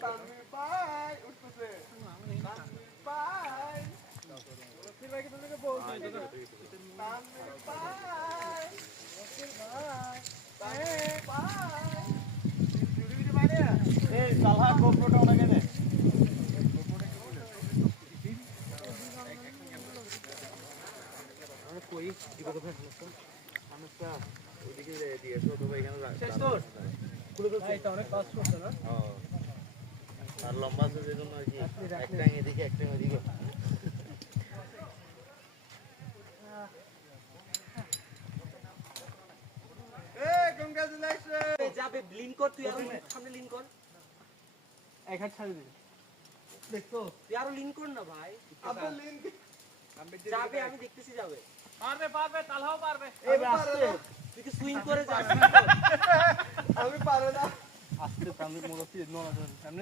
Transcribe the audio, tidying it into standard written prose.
তানভীর ভাই উঠতেছে তানভীর ভাই রফিক ভাই কি তোকে বলছে তানভীর ভাই রফিক ভাই তানভীর ভাই ভিডিও মানে এই সালহা গোপ্রোটা ওনাকে দে আমরা কই দিবা তো সমস্যা ওদিকে দিয়েছো তো ভাই এখানে শেষ তোর খুলে তো এটা অনেক কষ্ট করছে না হ্যাঁ আর লম্বা আছে যেজন্য আর কি একটা এদিকে একটা ওদিকে কংগ্রাচুলেশন যাবে ব্লিঙ্ক কর তুই আরো সামনে লিংক কর এক হাত ছাড়ে দে দেখো তুই আরো লিংক কর না ভাই আবার লিংক যাবে আমি দেখতেছি যাবে পারবে তালহাও পারবে এই আস্তে তুই কি সুইং করে যাস আমি পারবো না আস্তে আমি মোরসি নো না সামনে